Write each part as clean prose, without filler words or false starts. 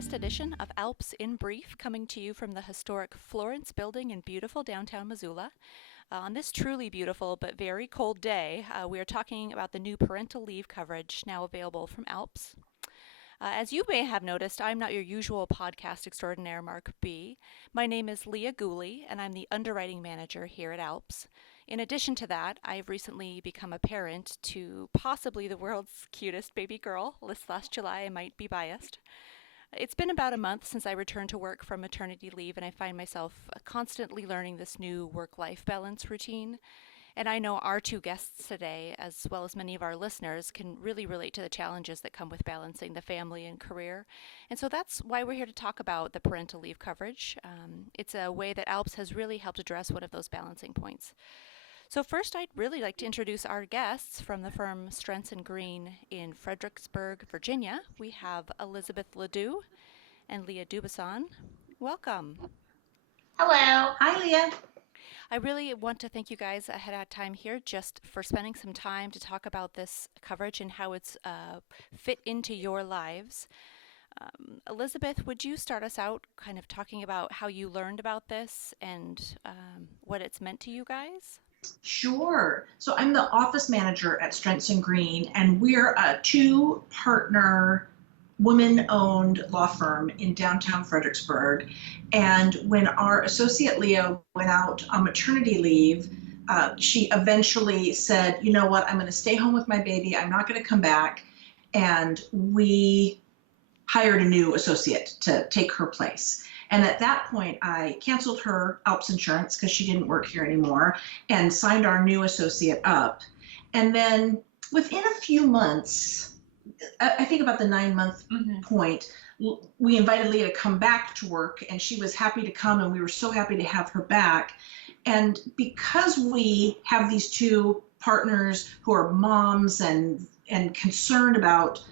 latest edition of ALPS InBrief, coming to you from the historic Florence Building in beautiful downtown Missoula. On this truly beautiful but very cold day, we are talking about the new parental leave coverage now available from ALPS. As you may have noticed, I'm not your usual podcast extraordinaire, Mark B. My name is Leah Gooley, and I'm the Underwriting Manager here at ALPS. In addition to that, I've recently become a parent to possibly the world's cutest baby girl. This last July, I might be biased. It's been about a month since I returned to work from maternity leave, and I find myself constantly learning this new work-life balance routine. And I know our two guests today, as well as many of our listeners, can really relate to the challenges that come with balancing the family and career. And so that's why we're here to talk about the parental leave coverage. It's a way that ALPS has really helped address one of those balancing points. So first, I'd really like to introduce our guests from the firm Strentz Greene in Fredericksburg, Virginia. We have Elizabeth LeDoux and Leah Dubuisson. Welcome. Hello. Hi, Leah. I really want to thank you guys ahead of time here just for spending some time to talk about this coverage and how it's fit into your lives. Elizabeth, would you start us out kind of talking about how you learned about this and what it's meant to you guys? Sure. So I'm the office manager at Strentz Greene, and we're a two-partner, women-owned law firm in downtown Fredericksburg. And when our associate Leah went out on maternity leave, she eventually said, you know what, I'm going to stay home with my baby. I'm not going to come back. And we hired a new associate to take her place. And at that point, I canceled her ALPS insurance because she didn't work here anymore and signed our new associate up. And then within a few months, I think about the 9-month point, we invited Leah to come back to work, and she was happy to come, and we were so happy to have her back. And because we have these two partners who are moms and concerned about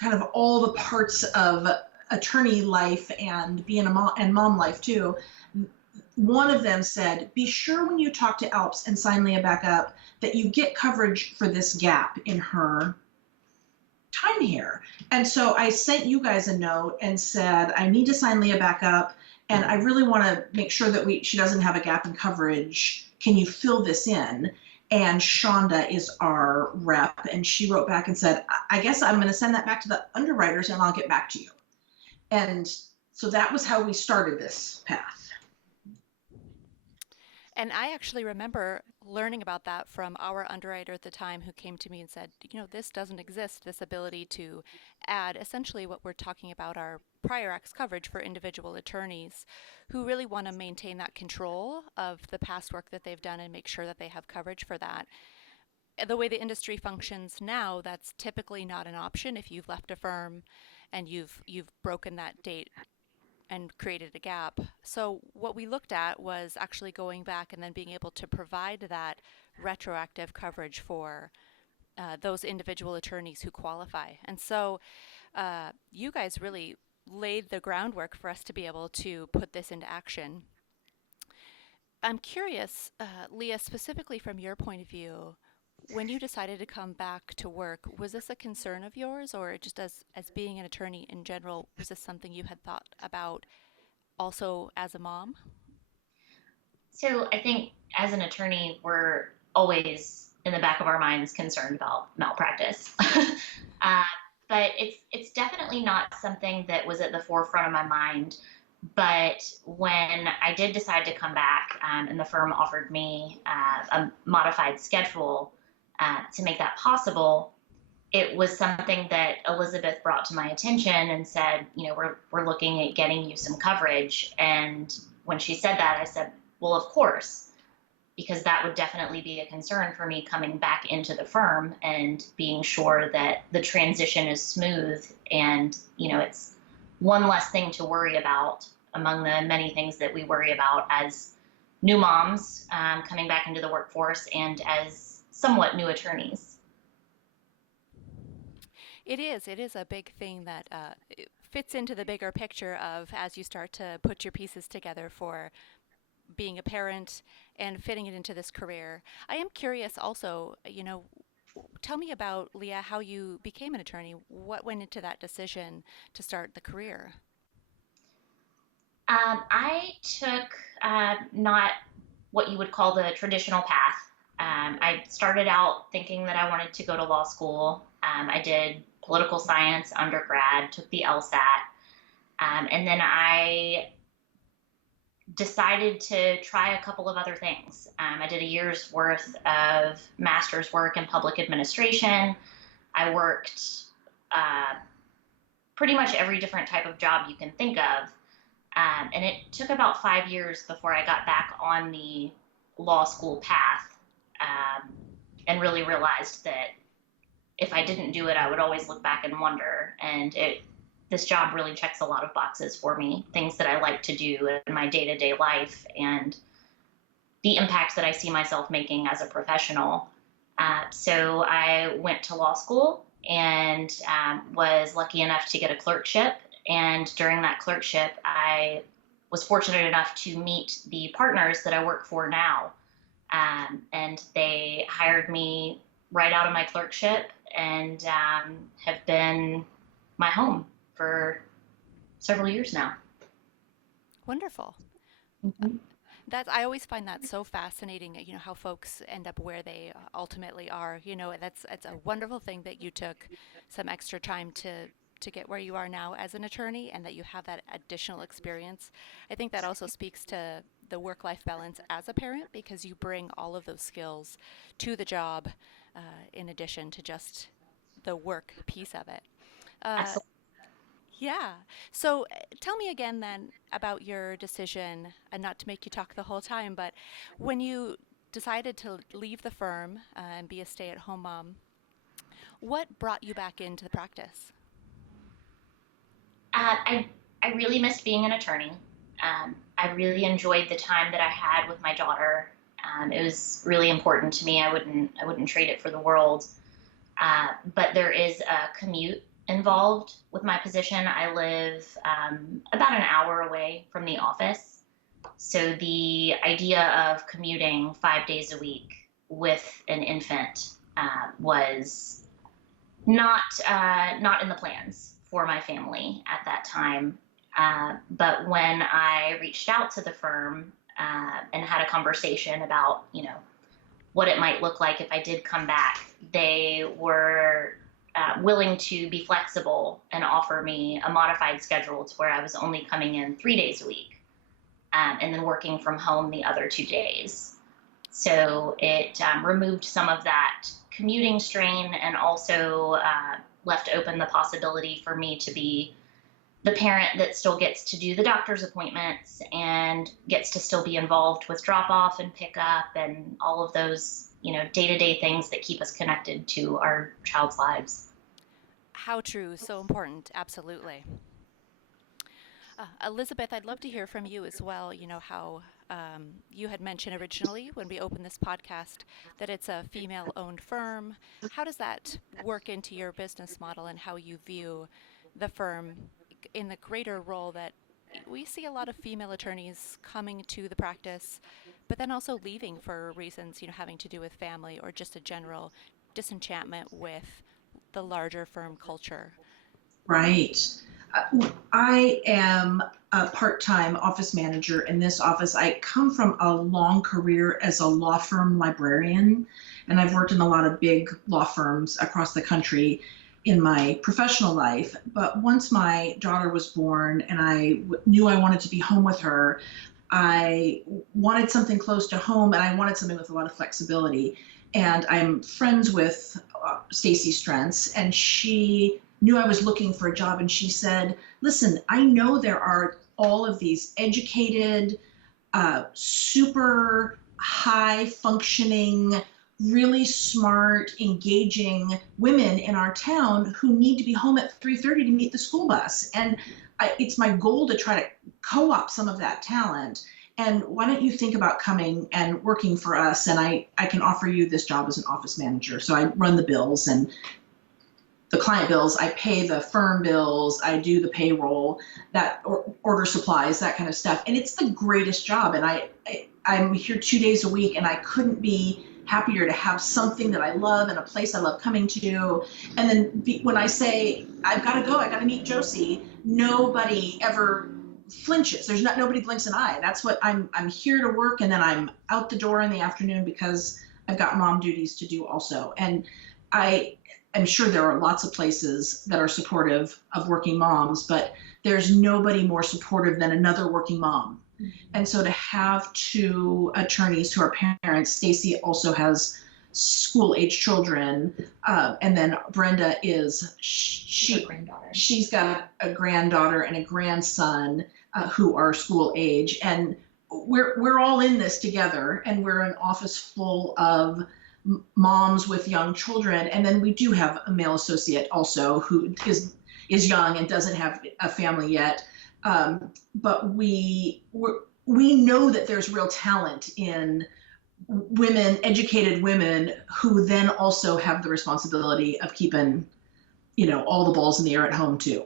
kind of all the parts of attorney life and being a mom and mom life too, one of them said, be sure when you talk to ALPS and sign Leah back up that you get coverage for this gap in her time here. And so I sent you guys a note and said, I need to sign Leah back up, and I really want to make sure that she doesn't have a gap in coverage. Can you fill this in? And Shonda is our rep, and she wrote back and said, I guess I'm going to send that back to the underwriters and I'll get back to you. And so that was how we started this path. And I actually remember learning about that from our underwriter at the time, who came to me and said, you know, this doesn't exist, this ability to add essentially what we're talking about, our prior acts coverage for individual attorneys who really want to maintain that control of the past work that they've done and make sure that they have coverage for that. The way the industry functions now, that's typically not an option if you've left a firm and you've broken that date and created a gap. So what we looked at was actually going back and then being able to provide that retroactive coverage for those individual attorneys who qualify. And so you guys really laid the groundwork for us to be able to put this into action. I'm curious, Leah, specifically from your point of view, when you decided to come back to work, was this a concern of yours, or just as being an attorney in general, was this something you had thought about also as a mom? So I think as an attorney, we're always in the back of our minds concerned about malpractice. But it's definitely not something that was at the forefront of my mind. But when I did decide to come back, and the firm offered me a modified schedule to make that possible, it was something that Elizabeth brought to my attention and said, you know, we're looking at getting you some coverage. And when she said that, I said, well, of course, because that would definitely be a concern for me coming back into the firm and being sure that the transition is smooth and, you know, it's one less thing to worry about among the many things that we worry about as new moms coming back into the workforce and as somewhat new attorneys. It is a big thing that it fits into the bigger picture of as you start to put your pieces together for being a parent and fitting it into this career. I am curious also, you know, tell me about, Leah, how you became an attorney. What went into that decision to start the career? I took not what you would call the traditional path. I started out thinking that I wanted to go to law school. I did political science undergrad, took the LSAT, and then I decided to try a couple of other things. I did a year's worth of master's work in public administration. I worked uh, pretty much every different type of job you can think of. And it took about 5 years before I got back on the law school path, um, and really realized that if I didn't do it, I would always look back and wonder. And this job really checks a lot of boxes for me, things that I like to do in my day-to-day life and the impact that I see myself making as a professional. So I went to law school and was lucky enough to get a clerkship. And during that clerkship, I was fortunate enough to meet the partners that I work for now. And they hired me right out of my clerkship and have been my home for several years now. Wonderful. Mm-hmm. I always find that so fascinating, how folks end up where they ultimately are. It's a wonderful thing that you took some extra time to get where you are now as an attorney and that you have that additional experience. I think that also speaks to the work-life balance as a parent because you bring all of those skills to the job in addition to just the work piece of it. Uh, Absolutely. yeah. So tell me again then about your decision, and not to make you talk the whole time, but when you decided to leave the firm and be a stay-at-home mom, what brought you back into the practice? I really missed being an attorney. I really enjoyed the time that I had with my daughter. It was really important to me. I wouldn't trade it for the world. But there is a commute involved with my position. I live about an hour away from the office. So the idea of commuting 5 days a week with an infant was not in the plans for my family at that time. But when I reached out to the firm and had a conversation about, what it might look like if I did come back, they were willing to be flexible and offer me a modified schedule to where I was only coming in 3 days a week and then working from home the other 2 days. So it removed some of that commuting strain and also left open the possibility for me to be the parent that still gets to do the doctor's appointments and gets to still be involved with drop off and pick up and all of those, day-to-day things that keep us connected to our child's lives. How true, so important, absolutely. Elizabeth, I'd love to hear from you as well. How you had mentioned originally when we opened this podcast that it's a female owned firm. How does that work into your business model and how you view the firm in the greater role that we see a lot of female attorneys coming to the practice, but then also leaving for reasons, having to do with family or just a general disenchantment with the larger firm culture? Right. I am a part-time office manager in this office. I come from a long career as a law firm librarian, and I've worked in a lot of big law firms across the country in my professional life. But once my daughter was born and I knew I wanted to be home with her, I wanted something close to home and I wanted something with a lot of flexibility. And I'm friends with Stacy Strentz, and she knew I was looking for a job, and she said, listen, I know there are all of these educated, super high functioning, really smart, engaging women in our town who need to be home at 3:30 to meet the school bus. And it's my goal to try to co-opt some of that talent. And why don't you think about coming and working for us? And I can offer you this job as an office manager. So I run the bills and the client bills, I pay the firm bills, I do the payroll, order supplies, that kind of stuff. And it's the greatest job. And I'm here 2 days a week, and I couldn't be happier to have something that I love and a place I love coming to. And then when I say, I've got to go, I got to meet Josie, nobody ever flinches. Nobody blinks an eye. That's what I'm here to work, and then I'm out the door in the afternoon because I've got mom duties to do also. And I'm sure there are lots of places that are supportive of working moms, but there's nobody more supportive than another working mom. And so to have two attorneys who are parents, Stacy also has school-age children, and then Brenda she's got a granddaughter and a grandson who are school age, and we're all in this together, and we're an office full of moms with young children, and then we do have a male associate also who is young and doesn't have a family yet, but we know that there's real talent in women, educated women, who then also have the responsibility of keeping, all the balls in the air at home too.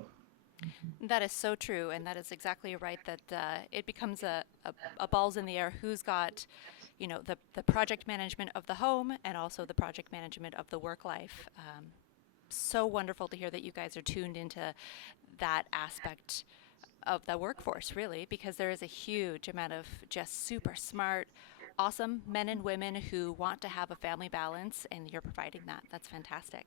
That is so true, and that is exactly right, that it becomes a balls in the air who's got, the project management of the home and also the project management of the work life. So wonderful to hear that you guys are tuned into that aspect of the workforce, really, because there is a huge amount of just super smart, awesome men and women who want to have a family balance, and you're providing that. That's fantastic.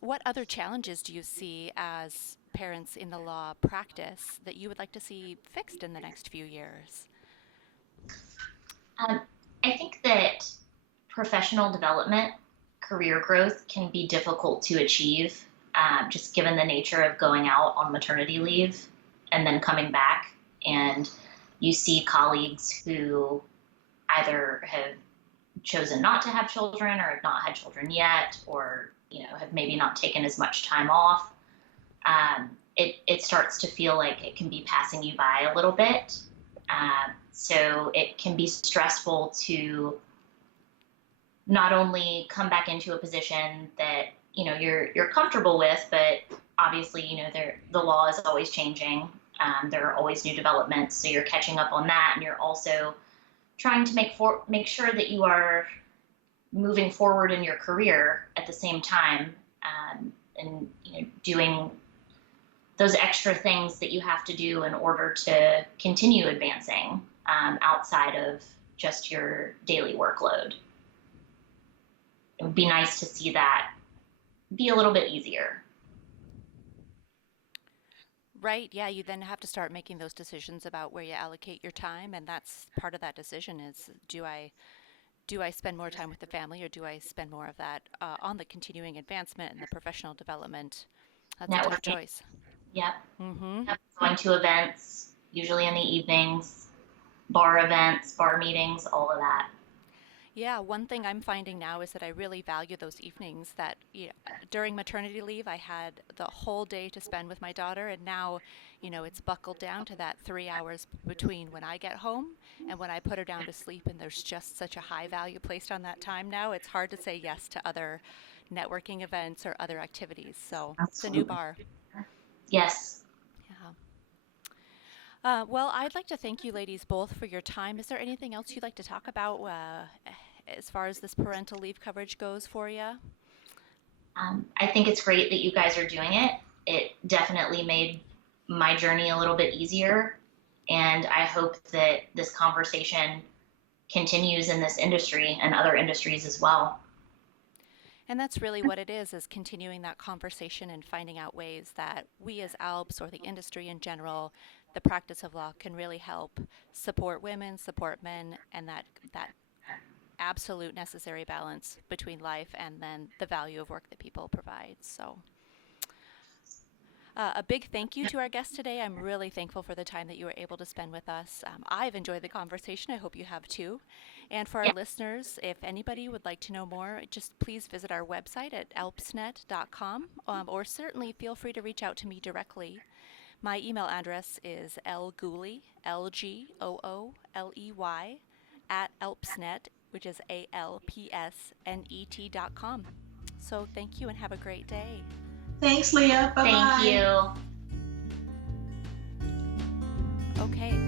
What other challenges do you see as parents in the law practice that you would like to see fixed in the next few years? I think that professional development, career growth can be difficult to achieve, just given the nature of going out on maternity leave and then coming back. And you see colleagues who either have chosen not to have children or have not had children yet, or have maybe not taken as much time off. It starts to feel like it can be passing you by a little bit. So it can be stressful to not only come back into a position that you're comfortable with, but obviously the law is always changing. There are always new developments, so you're catching up on that, and you're also trying to make sure that you are moving forward in your career at the same time, and doing those extra things that you have to do in order to continue advancing outside of just your daily workload. It would be nice to see that be a little bit easier. Right, yeah, you then have to start making those decisions about where you allocate your time, and that's part of that decision is, do I spend more time with the family, or do I spend more of that on the continuing advancement and the professional development? That's a tough choice. Yep. Mm-hmm. Yep. Going to events, usually in the evenings, bar events, bar meetings, all of that. Yeah, one thing I'm finding now is that I really value those evenings that during maternity leave I had the whole day to spend with my daughter, and now it's buckled down to that 3 hours between when I get home and when I put her down to sleep, and there's just such a high value placed on that time now. It's hard to say yes to other networking events or other activities, so Absolutely. It's a new bar. Yes. Yeah. Well, I'd like to thank you ladies both for your time. Is there anything else you'd like to talk about as far as this parental leave coverage goes for you? I think it's great that you guys are doing it. It definitely made my journey a little bit easier, and I hope that this conversation continues in this industry and other industries as well. And that's really what it is continuing that conversation and finding out ways that we as ALPS, or the industry in general, the practice of law, can really help support women, support men, and that absolute necessary balance between life and then the value of work that people provide. So a big thank you to our guest today. I'm really thankful for the time that you were able to spend with us. I've enjoyed the conversation. I hope you have too. And for our listeners, if anybody would like to know more, just please visit our website at alpsnet.com, or certainly feel free to reach out to me directly. My email address is lgooley, LGOOLEY, at ALPSnet, which is ALPSnet.com. So thank you and have a great day. Thanks, Leah. Bye-bye. Thank you. Okay.